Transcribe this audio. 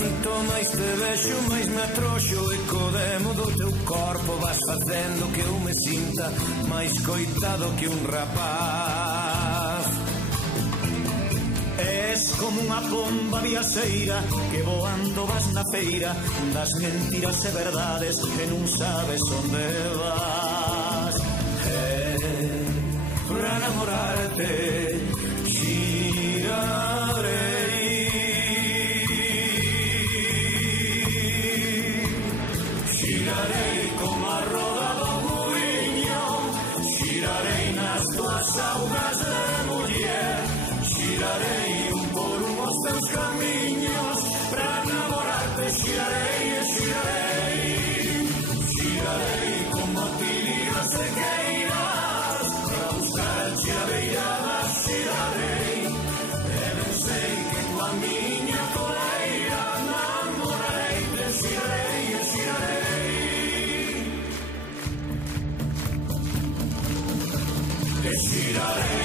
Canto máis te vexo, máis me atroxo, e co demo do teu corpo vas facendo que eu me sinta máis coitado que un rapaz. Es como unha pomba viaxeira que voando vas na feira das mentiras e verdades que non sabes onde vas. Pra enamorarte xirarei como a roda do muiño, xirarei nas tuas augas de muller, xirarei un por un os teus camiños, pra enamorarte xirarei e xirarei, xirarei como tirias de queiras, pra buscar a xirabeirada xirarei, e ben sei que coa miña coleira namorarei te xirarei e xirarei. E xirarei